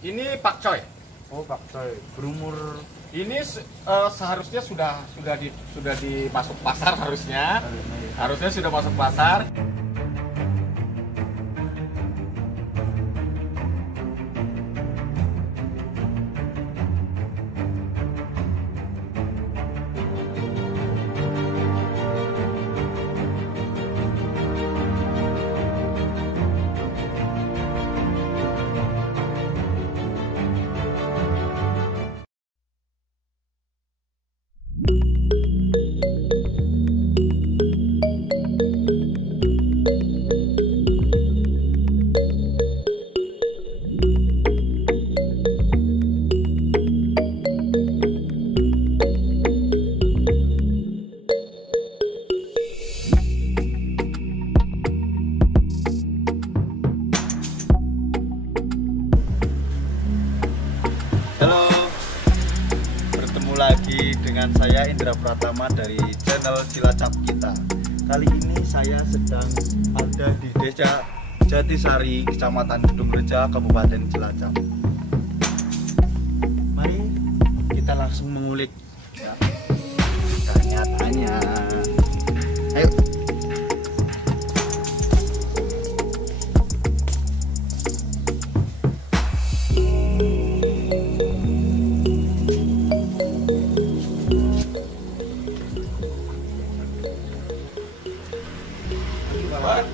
Ini pakcoy. Oh, pakcoy. Berumur Ini seharusnya sudah dimasuk pasar harusnya. Harusnya sudah masuk pasar. Halo, bertemu lagi dengan saya Indra Pratama dari channel Cilacap Kita. Kali ini saya sedang ada di Desa Jatisari, Kecamatan Kedungreja, Kabupaten Cilacap. Mari kita langsung mengulik ya. Tanya-tanya. Ayo.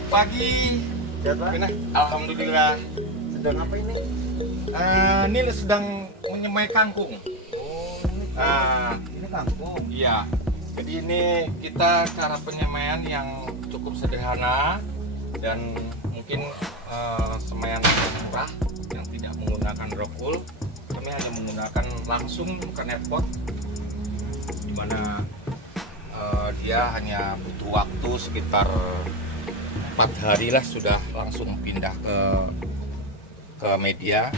Pagi. Sehat, Pak? Alhamdulillah. Sedang apa ini? Ini sedang menyemai kangkung. Oh, ini kangkung. Iya. Jadi ini kita cara penyemaian yang cukup sederhana dan mungkin semaian yang murah yang tidak menggunakan rockwool. Kami hanya menggunakan langsung bukan airpot, di mana dia hanya butuh waktu sekitar 4 hari lah sudah langsung pindah ke media.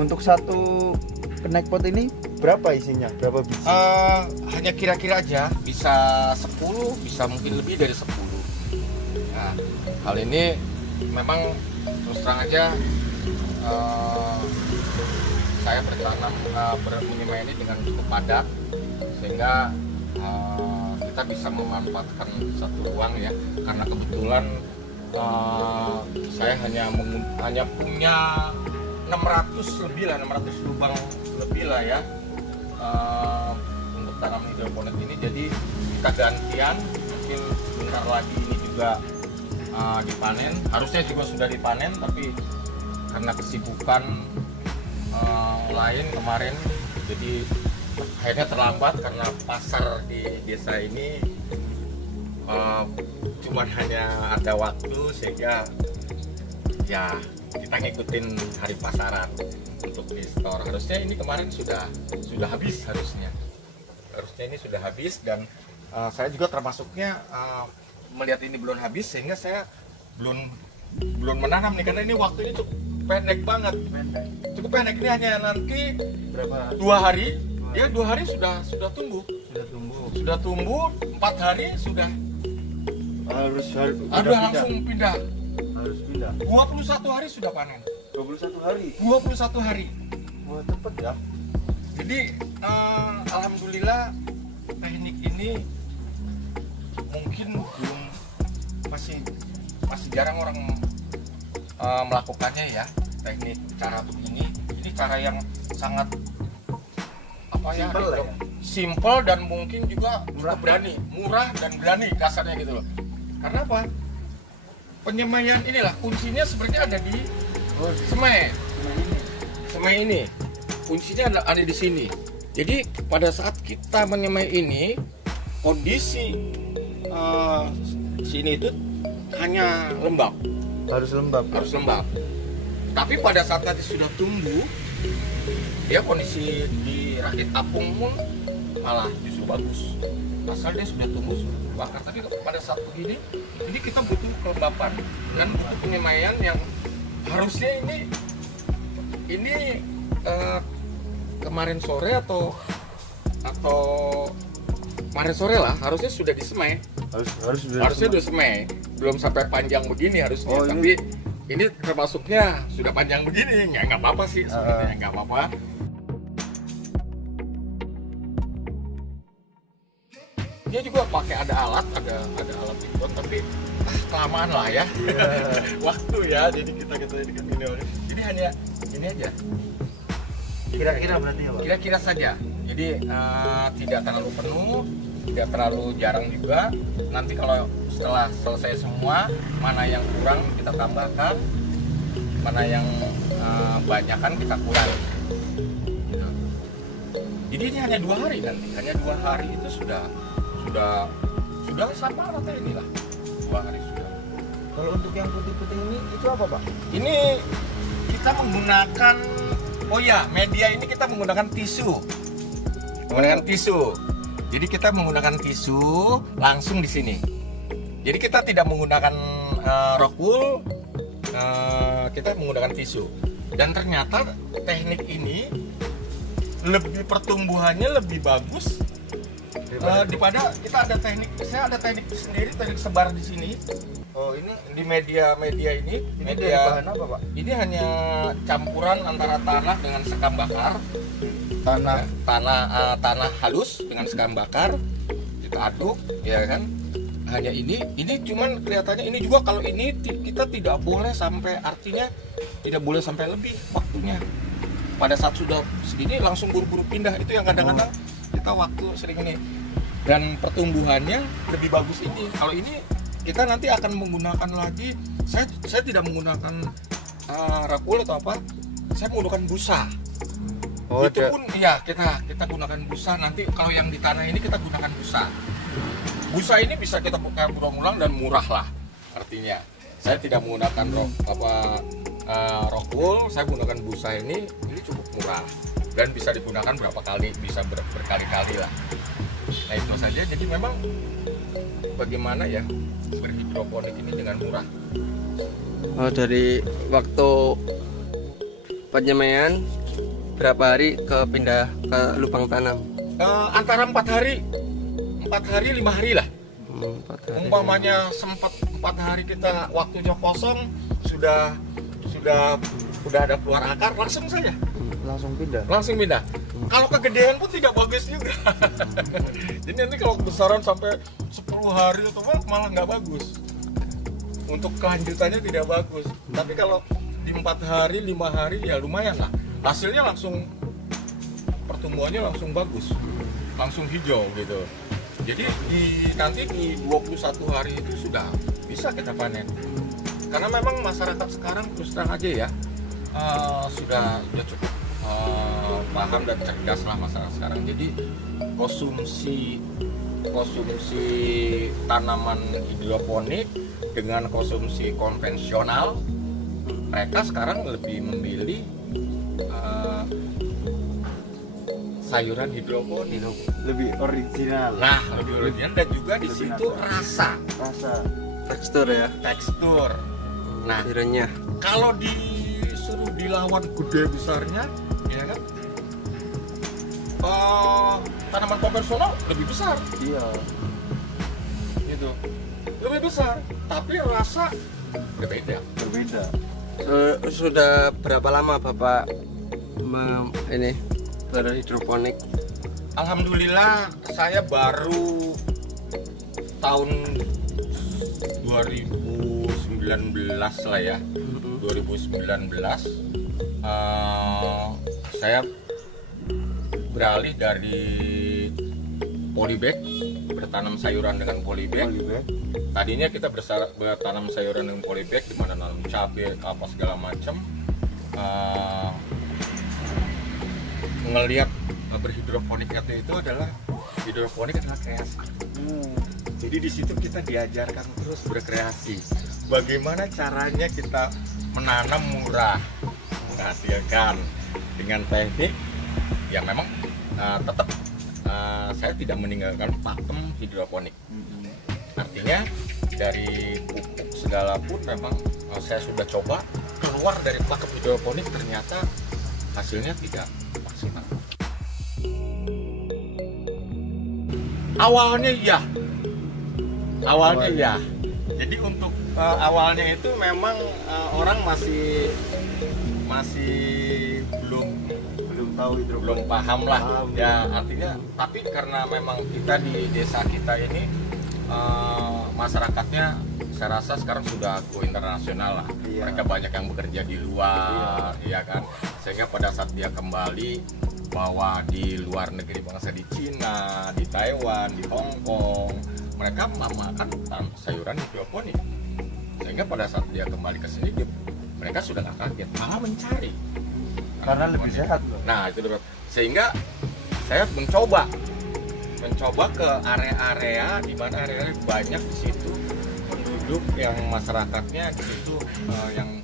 Untuk satu snackpot ini berapa isinya? Berapa biji? Hanya kira-kira aja, bisa 10, bisa mungkin lebih dari 10. Nah, hal ini memang terus terang aja saya menyemai ini dengan cukup padat sehingga kita bisa memanfaatkan satu ruang ya, karena kebetulan saya hanya punya 600 lebih lah, 600 lubang lebih lah ya untuk tanam hidroponik ini. Jadi kita gantian, mungkin bentar lagi ini juga dipanen, harusnya juga sudah dipanen, tapi karena kesibukan lain kemarin jadi akhirnya terlambat karena pasar di desa ini cuma hanya ada waktu sehingga ya kita ngikutin hari pasaran untuk di store. Harusnya ini kemarin sudah habis harusnya ini sudah habis, dan saya juga termasuknya melihat ini belum habis sehingga saya belum menanam nih, karena ini waktunya cukup pendek banget. Cukup pendek, ini hanya nanti Berapa? 2 hari. Dia 2 hari sudah tumbuh. Sudah tumbuh. 4 hari sudah Harus langsung pindah. Harus pindah. 21 hari sudah panen. 21 hari. 21 hari. Wah, cepet ya. Jadi alhamdulillah teknik ini mungkin masih jarang orang melakukannya ya, teknik cara begini. Ini cara yang sangat simple dan mungkin juga murah dan berani kasarnya gitu loh. Karena apa? Penyemaian inilah kuncinya sebenarnya ada di semai ini. Kuncinya ada di sini. Jadi pada saat kita menyemai ini, kondisi sini itu hanya lembab. Harus lembab. Tapi pada saat nanti sudah tumbuh, dia kondisi di rakit apung pun malah justru bagus. Asal dia sudah tumbuh, bakar. Tapi pada saat begini, ini kita butuh kelembapan dan butuh penyemaian yang harusnya ini kemarin sore atau kemarin sore lah harusnya sudah disemai. Harusnya sudah semai. Belum sampai panjang begini harusnya, tapi ini termasuknya sudah panjang begini, nggak apa-apa sih sebenarnya, nggak apa-apa. Dia juga pakai ada alat itu, tapi kelamaan lah ya. Waktu ya, jadi kita ini kan ini. Jadi hanya ini aja. Kira-kira berarti ya, Pak? Kira-kira saja. Jadi tidak terlalu penuh, tidak terlalu jarang juga. Nanti kalau setelah selesai semua, mana yang kurang kita tambahkan, mana yang banyak kan kita kurang. Jadi ini hanya 2 hari nanti, hanya 2 hari itu sudah sama rata inilah. 2 hari sudah. Kalau untuk yang putih-putih ini itu apa, Pak? Ini kita menggunakan, oh ya, media ini kita menggunakan tisu. Menggunakan tisu. Jadi kita menggunakan tisu langsung di sini. Jadi kita tidak menggunakan rock wool, kita menggunakan tisu. Dan ternyata teknik ini lebih pertumbuhannya lebih bagus daripada kita ada teknik. Saya ada teknik sendiri, teknik sebar di sini. Oh, ini Di media ini dari bahan apa, Pak? ini hanya campuran antara tanah dengan sekam bakar. Tanah halus dengan sekam bakar kita aduk, ya kan. Hanya ini cuman kelihatannya ini juga, kalau ini kita tidak boleh sampai, artinya tidak boleh sampai lebih waktunya. Pada saat sudah segini langsung buru-buru pindah, itu yang kadang-kadang kita waktu sering ini. Dan pertumbuhannya lebih bagus ini. Kalau ini kita nanti akan menggunakan lagi, saya tidak menggunakan rakul atau apa, saya menggunakan busa. Oh, Itu pun ya kita gunakan busa. Nanti kalau yang di tanah ini kita gunakan busa. Busa ini bisa kita buka berulang-ulang dan murah lah. Artinya saya tidak menggunakan rock wool, saya menggunakan busa ini cukup murah dan bisa digunakan berapa kali, bisa berkali-kali lah. Nah itu saja. Jadi memang bagaimana ya berhidroponik ini dengan murah. Oh, dari waktu penyemaian berapa hari ke pindah ke lubang tanam? Antara 4 hari 5 hari lah. 4 hari. Umpamanya sempat 4 hari kita waktunya kosong, sudah ada keluar akar, langsung saja langsung pindah. Kalau kegedean pun tidak bagus juga. Jadi nanti kalau kebesaran sampai 10 hari atau malah nggak bagus, untuk kelanjutannya tidak bagus. Tapi kalau di 4 hari 5 hari ya lumayan lah, hasilnya langsung, pertumbuhannya langsung bagus, langsung hijau gitu. Jadi nanti di 21 hari itu sudah bisa kita panen. Karena memang masyarakat sekarang terus terang aja ya, sudah cukup paham dan cerdas lah masyarakat sekarang. Jadi konsumsi tanaman hidroponik dengan konsumsi konvensional, mereka sekarang lebih memilih sayuran hidroponik, Lebih original. nah lebih original, dan juga di situ rasa Tekstur ya. tekstur. Nah Sayurannya. kalau disuruh dilawan gede besarnya, ya kan, tanaman konvensional lebih besar, Iya. gitu, lebih besar, tapi rasa berbeda. Sudah berapa lama Bapak ini berhidroponik? Alhamdulillah saya baru tahun 2019 lah ya, 2019 saya beralih dari polybag, bertanam sayuran dengan polybag. Tadinya kita bertanam sayuran dengan polybag, di mana nanam cabai apa segala macam. Ngelihat berhidroponik itu adalah kreasi. Jadi di situ kita diajarkan terus berkreasi. Bagaimana caranya kita menanam murah, menghasilkan dengan teknik yang memang tetap saya tidak meninggalkan pakem hidroponik. Artinya dari pupuk segala pun memang saya sudah coba keluar dari pakem hidroponik, ternyata hasilnya tidak maksimal. Awalnya ya. Jadi untuk awalnya itu memang orang masih belum tahu belum paham lah ya artinya, tapi karena memang kita di desa kita ini masyarakatnya saya rasa sekarang sudah go internasional lah. Iya. Mereka banyak yang bekerja di luar, ya kan, sehingga pada saat dia kembali bahwa di luar negeri, bangsa di Cina, di Taiwan, di Hong Kong, mereka makan sayuran hidroponik, sehingga pada saat dia kembali ke sini mereka sudah nggak kaget, malah mencari karena lebih sehat loh. Nah itu sehingga saya mencoba ke area-area di mana area banyak di situ penduduk yang masyarakatnya di situ yang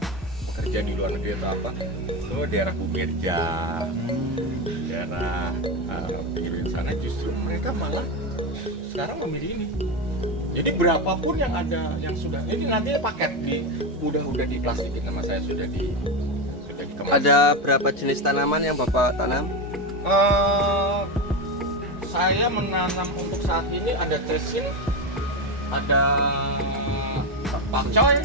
bekerja di luar negeri atau apa, itu daerah Bumirja, daerah pinggir sana, justru mereka malah sekarang memilih ini. Jadi berapapun yang ada, yang sudah ini nantinya paket udah diplastikin sama saya, sudah dikemas. Ada berapa jenis tanaman yang Bapak tanam? Saya menanam untuk saat ini ada tesin, ada pakcoy,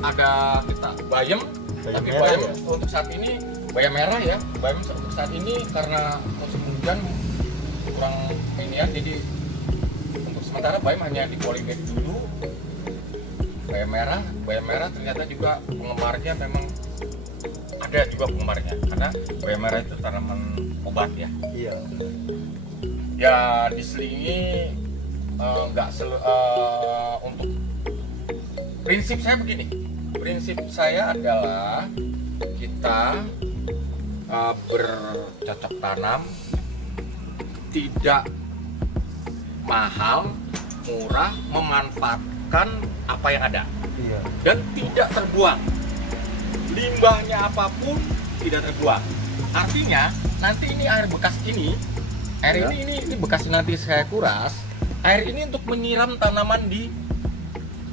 ada kita bayam, tapi merah bayam ya? untuk saat ini bayam merah ya. Bayam untuk saat ini karena musim hujan kurang ini ya, jadi untuk sementara bayam hanya di polybag dulu. Bayam merah ternyata juga penggemarnya memang ada juga penggemarnya, karena bayam merah itu tanaman obat ya. Iya. Ya diselingi untuk prinsip saya begini. Prinsip saya adalah kita bercocok tanam, tidak mahal, murah, memanfaatkan apa yang ada. Iya. Dan tidak terbuang. Limbahnya apapun tidak terbuang. Artinya nanti ini air bekas ini, ini bekas nanti saya kuras. Air ini untuk menyiram tanaman di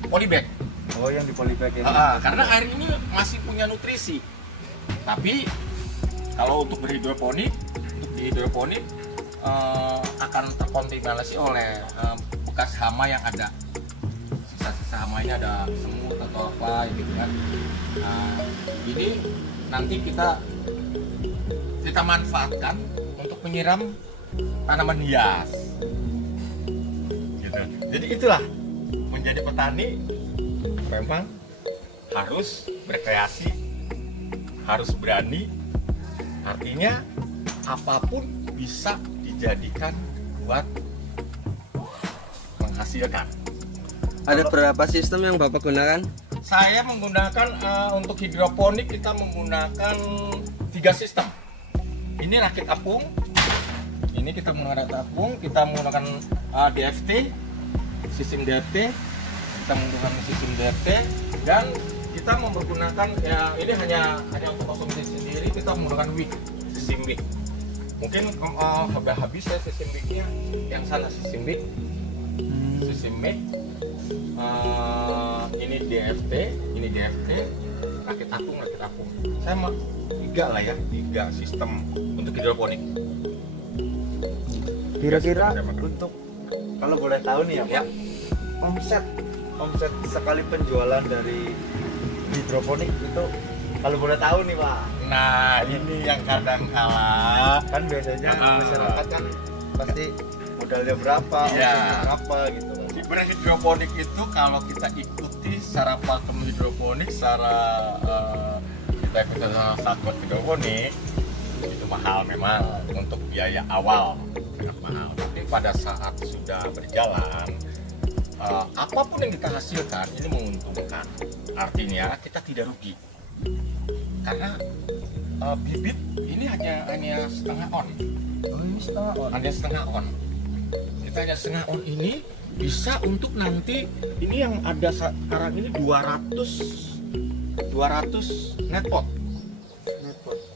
polybag. Oh, yang di polybag ini. Karena air ini masih punya nutrisi. Tapi kalau untuk berhidroponik, akan terkontaminasi oleh bekas hama yang ada. Sisa-sisa hamanya ada semut atau apa gitu kan. Ini nanti kita manfaatkan untuk menyiram tanaman hias. Gitu. Jadi itulah menjadi petani memang harus berkreasi, harus berani. Artinya apapun bisa dijadikan buat menghasilkan. Ada berapa sistem yang Bapak gunakan? Saya menggunakan untuk hidroponik kita menggunakan 3 sistem. Ini rakit apung. Ini kita menggunakan rakit apung, kita menggunakan DFT, sistem DFT. Kita menggunakan sistem DFT dan kita mempergunakan ya ini hanya untuk konsumsi sendiri, kita menggunakan wick, sistem wick. Mungkin habis ya sistem wicknya, yang sana sistem wick. Sistem wick. Ini DFT, rakit apung. Saya mau 3 lah ya, 3 sistem untuk hidroponik. Kira-kira untuk kalau boleh tahu nih ya, Ya. Pak, omset sekali penjualan dari hidroponik itu kalau boleh tahu nih Pak. Nah ini yang kadang kala Kan biasanya masyarakat kan pasti modalnya berapa, Iya. omsetnya berapa gitu. di berhidroponik itu kalau kita ikuti secara pakem hidroponik, secara kita ikuti satu hidroponik itu mahal memang untuk biaya awal sangat mahal. Tapi pada saat sudah berjalan apapun yang kita hasilkan ini menguntungkan. Artinya kita tidak rugi karena bibit ini hanya setengah on. Oh, ini setengah on. Hanya setengah on. Kita hanya setengah on ini bisa untuk nanti ini yang ada sekarang ini 200 netpot.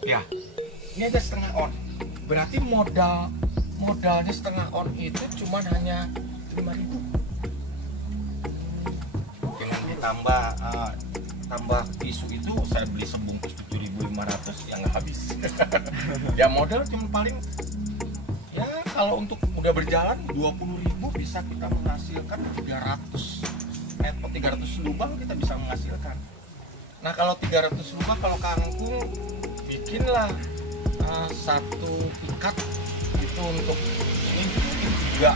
Ya, ini aja setengah on. Berarti modalnya setengah on itu cuma hanya 5.000. Dengan ditambah tisu itu saya beli sebungkus 7.500 yang nggak habis. Ya modal cuma paling ya kalau untuk udah berjalan 20.000 bisa kita menghasilkan 300 net pot 300 lubang kita bisa menghasilkan. Nah kalau 300 lubang, kalau kangkung bikinlah satu ikat itu untuk ini mungkin tiga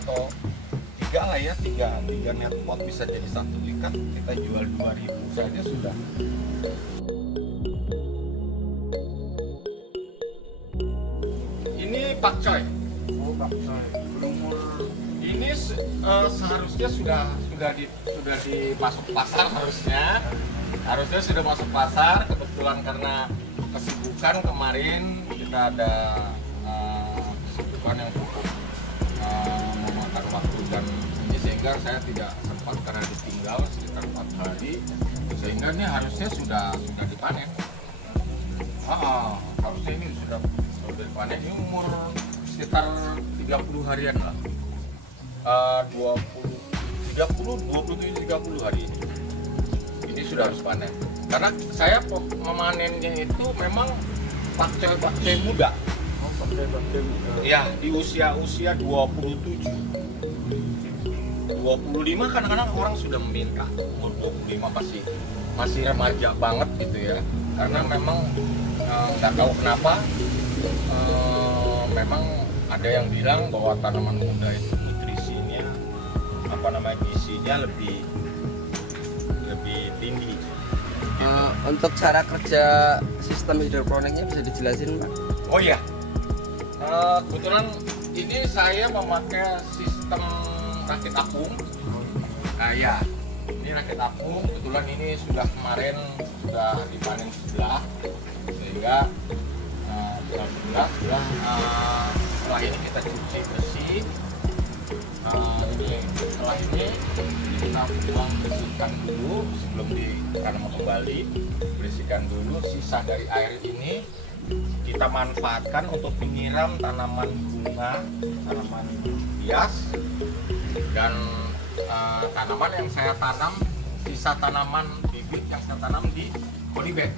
atau tiga lah ya, tiga net pot bisa jadi satu ikat, kita jual 2.000 saja sudah. Ini pakcoy. Oh, pakcoy. Ini seharusnya sudah dimasuk pasar, harusnya sudah masuk pasar. Kebetulan karena kesibukan kemarin kita ada kesibukan yang cukup memakan waktu dan ini, sehingga saya tidak sempat karena ditinggal sekitar 4 hari, sehingga ini harusnya sudah dipanen. Harusnya ini sudah dipanen. Ini umur sekitar 30 harian lah. 27-30 hari ini sudah harus panen, karena saya memanennya itu memang pakcoy muda. Oh, pakcoy muda. Ya, di usia 27, 25 kadang-kadang orang sudah meminta. Umur 25 masih remaja banget gitu ya, karena memang nggak tahu kenapa memang ada yang bilang bahwa tanaman muda itu gizinya lebih tinggi. Untuk cara kerja sistem hidroponiknya bisa dijelasin, Pak? Oh iya, kebetulan ini saya memakai sistem rakit apung. Ya, ini rakit apung. Kebetulan ini kemarin sudah dipanen sebelah, sehingga setelah ini kita cuci bersih. Setelah ini kita bersihkan dulu sebelum ditanam kembali, bersihkan dulu. Sisa dari air ini kita manfaatkan untuk menyiram tanaman bunga, tanaman hias, dan tanaman yang saya tanam, sisa tanaman bibit yang saya tanam di polybag.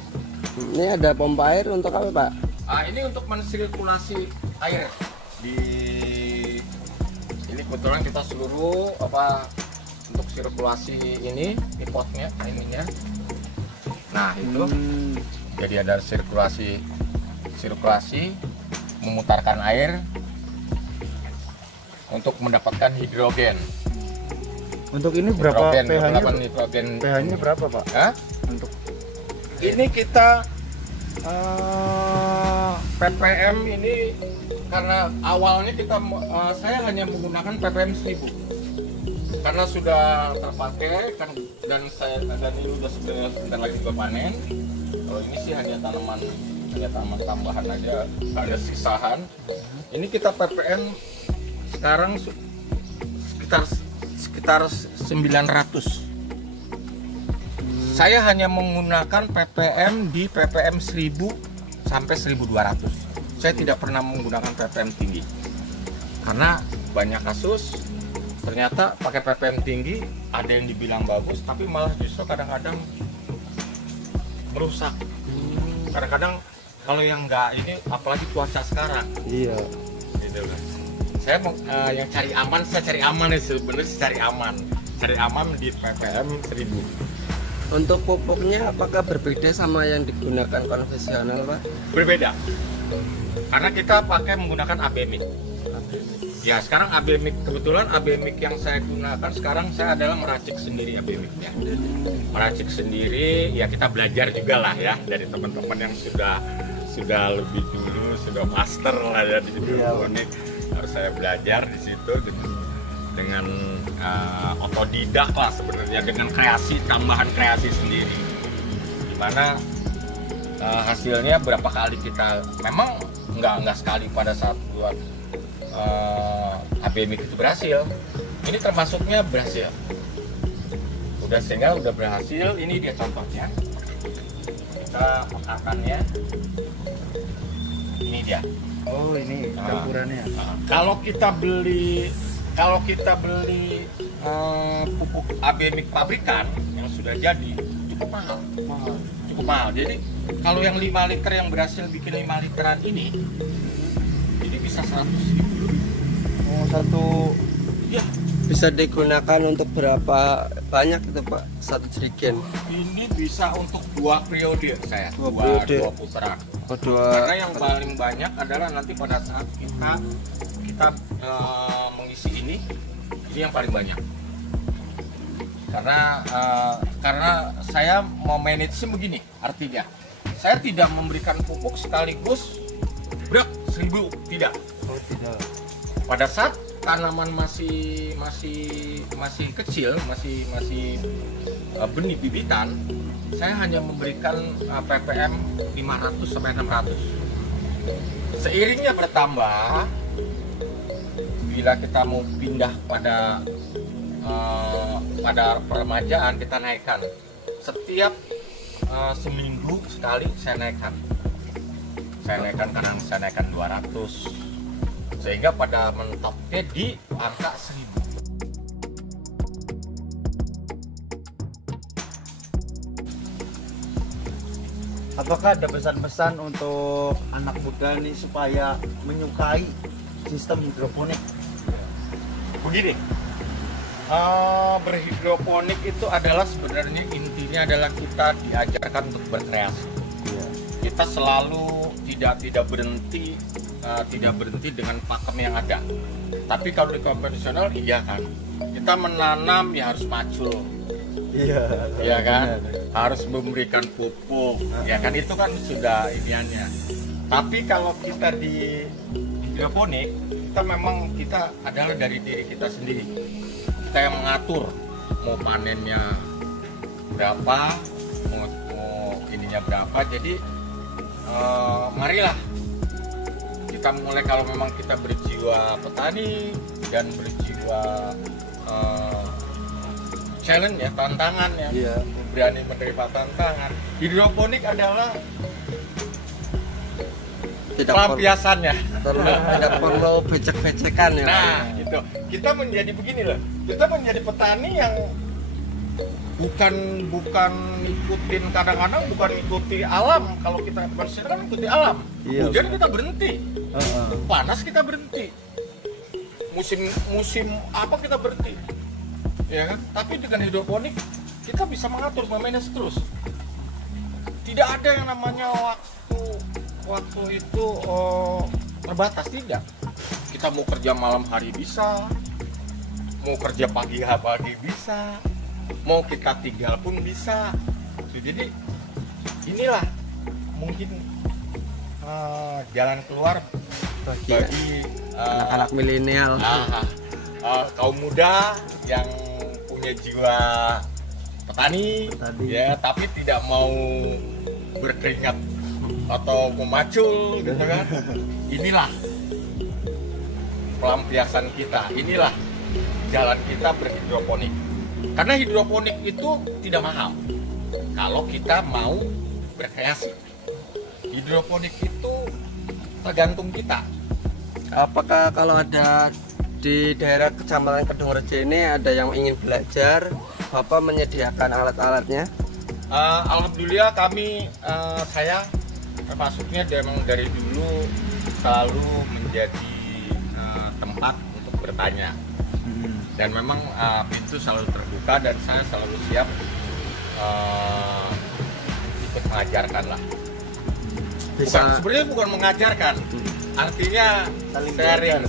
Ini ada pompa air untuk apa, Pak? Ini untuk mensirkulasi air di ini. Kebetulan kita seluruh untuk sirkulasi ini potnya ininya. Nah itu jadi ada sirkulasi memutarkan air untuk mendapatkan hidrogen. Untuk ini berapa pH-nya? pH-nya berapa, Pak? Untuk ini kita ppm ini, karena awalnya saya hanya menggunakan ppm 1000 karena sudah terpakai kan, dan ini udah sebentar lagi juga panen. Kalau ini sih hanya tanaman tambahan aja, ada sisahan. Ini kita ppm sekarang sekitar 900. Saya hanya menggunakan ppm di ppm 1000 sampai 1200. Saya tidak pernah menggunakan ppm tinggi, karena banyak kasus ternyata pakai ppm tinggi ada yang dibilang bagus, tapi malah justru kadang-kadang merusak. Kadang-kadang kalau yang enggak ini, apalagi cuaca sekarang. Iya. Gitu kan. Saya yang cari aman, sebenarnya cari aman di ppm 1000. Untuk pupuknya apakah berbeda sama yang digunakan konvensional, Pak? Berbeda, karena kita menggunakan ABMIC. Ya sekarang ABMIC, kebetulan ABMIC yang saya gunakan sekarang, saya adalah meracik sendiri ABMIC-nya. Meracik sendiri, ya kita belajar juga lah ya dari teman-teman yang sudah lebih dulu, sudah master lah ya di hidroponik. Harus saya belajar di situ dengan otodidak lah sebenarnya, dengan tambahan kreasi sendiri. Dimana hasilnya berapa kali kita, memang nggak sekali pada saat buat ABMIC itu berhasil. Ini termasuknya berhasil. Sehingga udah berhasil. Ini dia contohnya. Kita mekakannya. Ini dia. Oh, ini campurannya. Kalau kita beli pupuk ABMIC pabrikan yang sudah jadi, cukup mahal. Jadi kalau yang 5 liter yang berhasil bikin 5 literan ini bisa 100.000. Oh, satu. Ya, bisa digunakan untuk berapa banyak itu Pak satu jerigen? Ini bisa untuk 2 periode saya, Dua periode. 2 putaran. Oh, dua. Karena yang paling banyak adalah nanti pada saat kita mengisi ini yang paling banyak. Karena saya mau manage begini, artinya saya tidak memberikan pupuk sekaligus berak 1000, tidak. Oh, tidak. Pada saat tanaman masih kecil, masih benih bibitan, saya hanya memberikan ppm 500 sampai 600. Seiringnya bertambah, bila kita mau pindah pada peremajaan, kita naikkan setiap seminggu sekali. Saya naikkan kadang saya naikkan 200, sehingga pada mentoknya di angka 1000. Apakah ada pesan-pesan untuk anak muda nih supaya menyukai sistem hidroponik? Begini, berhidroponik itu adalah sebenarnya intinya adalah kita diajarkan untuk berkreasi. Kita selalu tidak berhenti dengan pakem yang ada. Tapi kalau di konvensional, iya kan, kita menanam ya harus macul. Iya kan, harus memberikan pupuk, ya kan, itu kan sudah iniannya. Tapi kalau kita di hidroponik, kita adalah dari diri kita sendiri. Kita yang mengatur mau panennya berapa, mau ininya berapa. Jadi marilah kita mulai, kalau memang kita berjiwa petani dan berjiwa challenge ya, tantangan ya, berani menerima tantangan. Hidroponik adalah pelampiasannya. Tidak perlu becek-becekan ya. Nah, gitu. Kita menjadi begini loh. Kita menjadi petani yang bukan ikutin, kadang-kadang bukan ikuti alam. Kalau kita konvensional kan ikuti alam. Hujan kita berhenti. Panas kita berhenti. Musim apa kita berhenti. Ya kan? Tapi dengan hidroponik kita bisa mengatur, memanage terus. Tidak ada yang namanya waktu itu terbatas, tidak. Kita mau kerja malam hari bisa, mau kerja pagi bisa, mau kita tinggal pun bisa. Jadi inilah mungkin jalan keluar bagi anak-anak milenial, kaum muda yang punya jiwa petani, ya, tapi tidak mau berkeringat atau memacul gitu kan. Inilah pelampiasan kita, inilah jalan kita berhidroponik. Karena hidroponik itu tidak mahal kalau kita mau berkreasi. Hidroponik itu tergantung kita. Apakah kalau ada di daerah Kecamatan Kedungrejo ini ada yang ingin belajar, Bapak menyediakan alat-alatnya? Alhamdulillah saya termasuknya memang dari dulu selalu menjadi tempat untuk bertanya. Dan memang pintu selalu terbuka dan saya selalu siap ikut mengajarkan lah. Sebenarnya bukan mengajarkan, artinya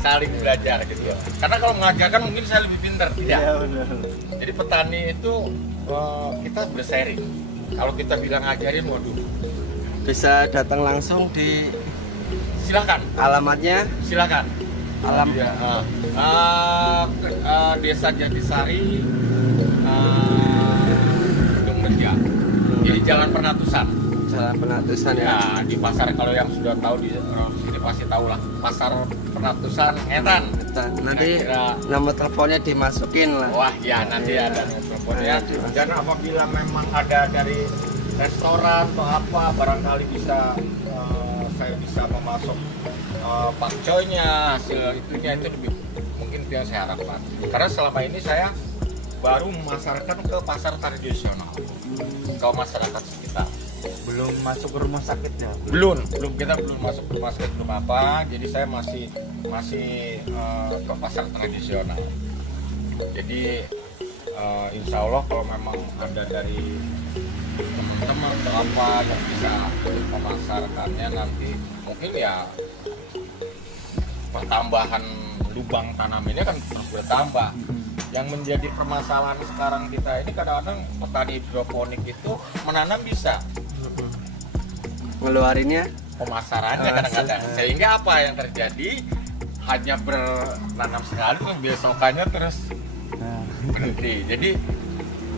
saling belajar gitu ya. Karena kalau mengajarkan mungkin saya lebih pintar, tidak. Jadi petani itu kita bersharing. Kalau kita bilang ngajarin, waduh. Bisa datang langsung di. Silakan. Alamatnya? Silakan. Desa Jatisari, Kedungrejo. Jadi Jalan Penatusan. Jalan Penatusan ya. Di pasar, kalau yang sudah tahu di sini pasti tahu lah. Pasar Penatusan Ngetan. Nanti nama teleponnya dimasukin lah. Wah ya, nanti ada nomor teleponnya. Dan apabila memang ada dari restoran atau apa, barangkali bisa saya bisa memasuk pakcoynya, hasil itunya, itu lebih mungkin itu yang saya harapkan. Karena selama ini saya baru memasarkan ke pasar tradisional, ke masyarakat sekitar. Belum masuk ke rumah sakit ya? Belum kita belum masuk ke rumah sakit, belum apa. Jadi saya masih ke pasar tradisional. Jadi insya Allah kalau memang ada dari teman-teman atau apa yang bisa memasarkannya nanti, mungkin ya pertambahan lubang tanam ini kan terus bertambah. Yang menjadi permasalahan sekarang kita ini kadang-kadang petani hidroponik itu menanam bisa, ngeluarinnya pemasarannya kadang-kadang, sehingga apa yang terjadi hanya bertanam sekali terus besokannya terus berhenti. Jadi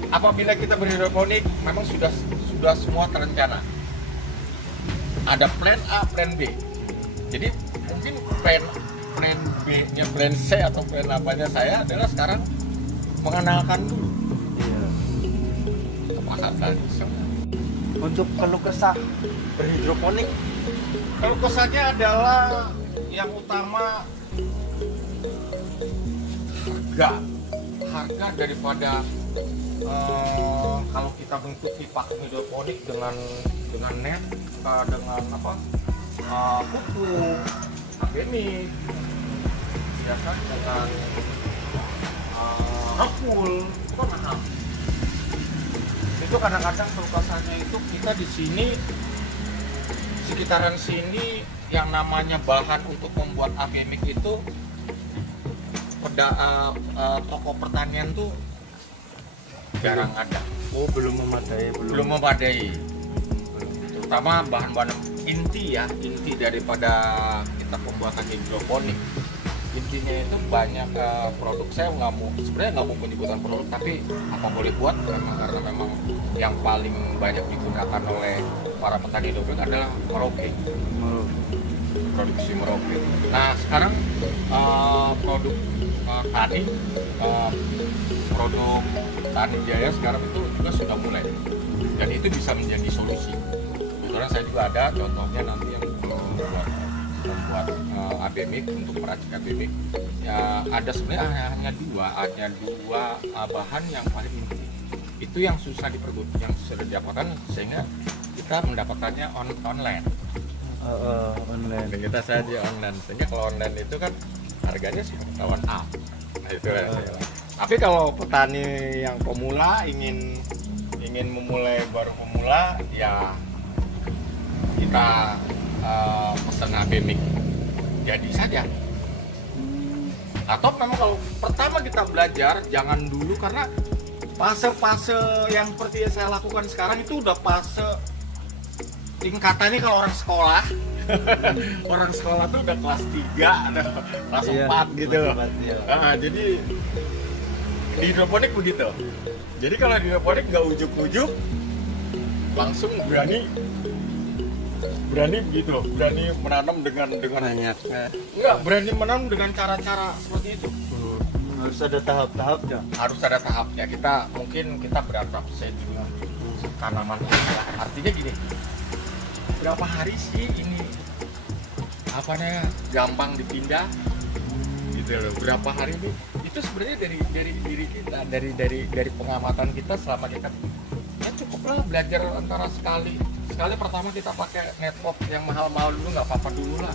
apabila kita berhidroponik memang sudah semua terencana, ada plan A, plan B. Jadi mungkin plan B nya, plan C atau plan apanya saya adalah sekarang mengenalkan dulu ke pasar tradisional. Untuk keluh kesah berhidroponik, Kalau kesannya adalah yang utama harga daripada kalau kita bentuk pipa hidroponik dengan net, dengan apa, pupuk, organik, ya kan, dengan Rockwool, itu kan mahal. Itu kadang-kadang kelukasannya itu kita di sini sekitaran sini yang namanya bahan untuk membuat agemik itu toko pertanian tuh jarang ada. oh belum memadai. Terutama bahan-bahan inti daripada kita pembuatan hidroponik. Intinya itu banyak produk, saya sebenarnya nggak mau penyebutan produk, tapi apa boleh buat memang karena memang yang paling banyak digunakan oleh para petani hidroponik adalah Merauke, produksi Merauke. Nah sekarang produk tani Jaya sekarang itu juga sudah mulai, dan itu bisa menjadi solusi. Kebetulan saya juga ada contohnya nanti yang membuat agemik, untuk meracik agemik ya, ada sebenarnya hanya dua bahan yang paling inti, itu yang susah yang sudah didapatkan, sehingga kita mendapatkannya online. Online. Dan kita saja online, sehingga kalau online itu kan harganya sudah ketahuan up. Nah itu tapi kalau petani yang pemula ingin memulai baru pemula, ya kita pesan agemik jadi saja. Atau memang kalau pertama kita belajar jangan dulu, karena fase-fase yang seperti yang saya lakukan sekarang itu udah fase tingkatannya kalau orang sekolah. Orang sekolah tuh udah kelas 3, ada kelas 4 gitu loh. Jadi di hidroponik begitu. Jadi kalau di hidroponik nggak ujuk-ujuk, langsung berani begitu, berani menanam dengan banyak. Enggak, berani menanam dengan cara-cara seperti itu. Harus ada tahap-tahapnya. Harus ada tahapnya. Kita beradaptasi dulu tanaman. Artinya gini, berapa hari sih ini gampang dipindah gitu loh, berapa hari ini, itu sebenarnya dari diri kita, dari pengamatan kita selama kita ya cukuplah belajar antara sekali pertama kita pakai netpop yang mahal-mahal dulu, nggak apa-apa dulu lah,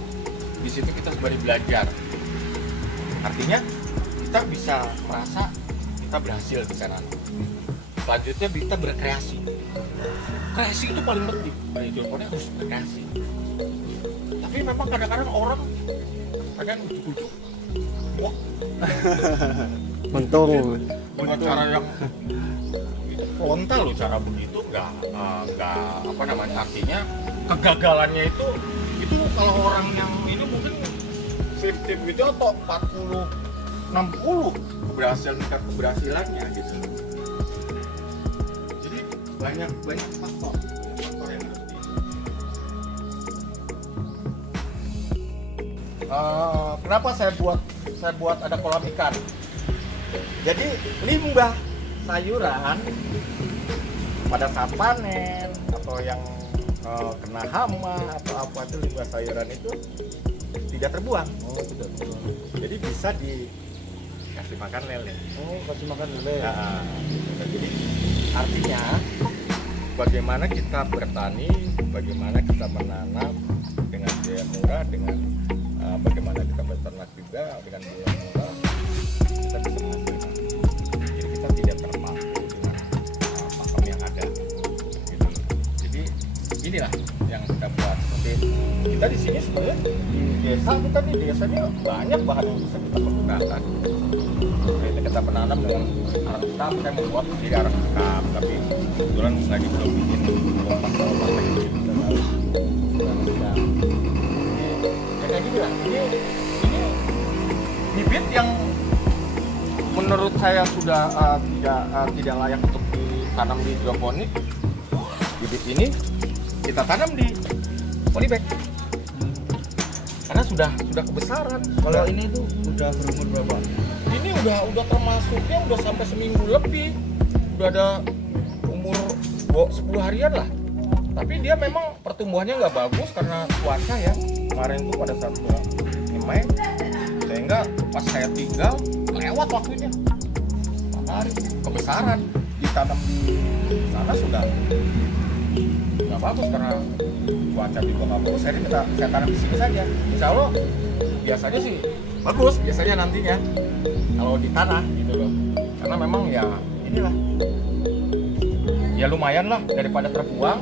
di situ kita sebenarnya belajar, artinya kita bisa merasa kita berhasil di sana. Selanjutnya kita berkreasi. Kreasi itu paling penting. Hidroponik harus berkreasi. Tapi memang kadang-kadang orang ujuk-ujuk, wah, Untung dengan cara yang frontal loh, cara begitu nggak artinya kegagalannya itu kalau orang yang ini mungkin 50 gitu atau 40-60 tingkat keberhasilannya gitu. Jadi banyak faktor yang harus kenapa saya buat ada kolam ikan. Jadi limbah sayuran pada saat panen atau yang kena hama atau apa itu, limbah sayuran itu tidak terbuang. Tidak terbuang. Jadi bisa dikasih makan lele. Kasih makan lele. Nah, jadi artinya bagaimana kita bertani, bagaimana kita menanam dengan biaya murah, dengan bagaimana kita beternak juga dengan biaya murah, kita bisa menghasilkan. buat seperti kita di sini sebenarnya di desa kita di desanya banyak bahan yang bisa kita pergunakan. Ini kita menanam dengan arang sekam, saya membuat jadi arang sekam, tapi kebetulan lagi belum bikin lompat lagi gitu. Kayak gitu ya. Ini bibit yang menurut saya sudah tidak layak untuk ditanam di hidroponik. Bibit ini kita tanam di polybag karena sudah kebesaran. Kalau ini tuh udah berumur berapa? Ini udah termasuknya udah sampai seminggu lebih, udah ada umur 10 harian lah. Tapi dia memang pertumbuhannya nggak bagus karena cuaca ya. Kemarin tuh pada saat bulan Mei, sehingga pas saya tinggal lewat waktunya. Hari kebesaran ditanam di sana sudah nggak bagus karena cuaca juga nggak bagus. Jadi saya tanam di sini saja. Insya Allah biasanya sih bagus biasanya nantinya kalau di tanah gitu loh. Karena memang ya inilah ya lumayan lah daripada terbuang.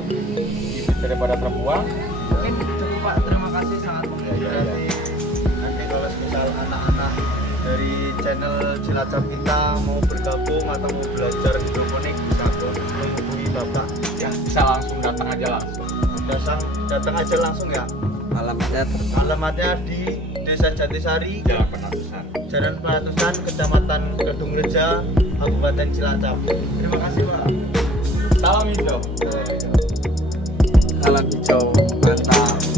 Mungkin cukup Pak, terima kasih sangat menginspirasi. Nanti kalau misal anak-anak dari channel Cilacap kita mau bergabung atau mau belajar hidroponik bisa menghubungi Bapak. Ya bisa langsung datang aja langsung. Datang aja langsung ya. Alamatnya di Desa Jatisari, Jalan Penatusan, Kecamatan Kedungreja, Kabupaten Cilacap. Terima kasih Pak. Salam hijau. Salam hijau, mantap.